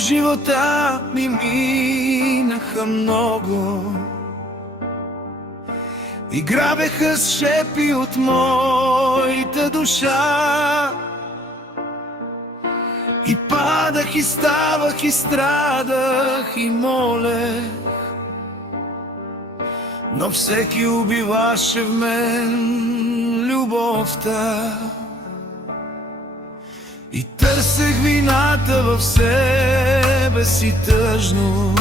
живота ми минаха много и грабеха шепи от моята душа. И падах, и ставах, и страдах, и молех, но всеки убиваше в мен любовта. И търсех вината в себе си тъжно,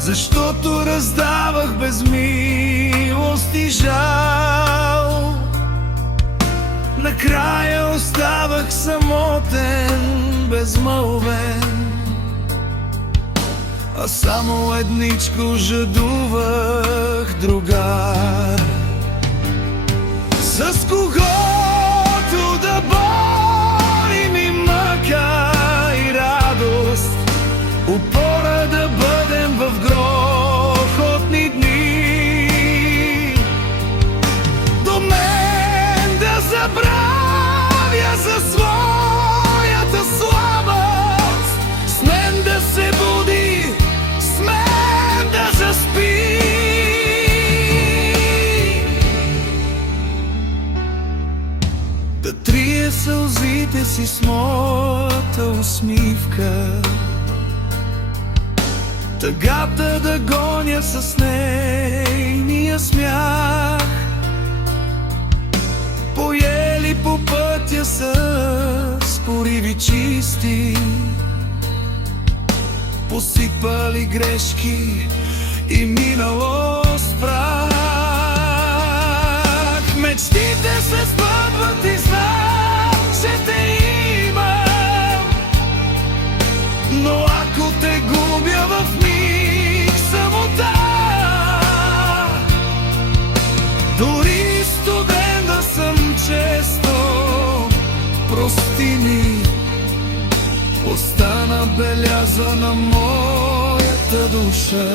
защото раздавах без милост и жал. Накрая оставах самотен, безмълвен, а само едничко жадувах другар, с когото да борим и мъка и радост, опора да бъдем в грохотни дни. До мен да забравя за своята слабост, с мен да се буди, с мен да заспи. Да трия сълзите си с моята усмивка, тъгата да гоня с нейния смях. Поели по пътя с пориви чисти, посипали грешки и милост прах. Мечтите се сбъдват и знам, че те имам, но ако те губя в миг самота, дори студена съм често, прости ми, остана беляза на моята душа.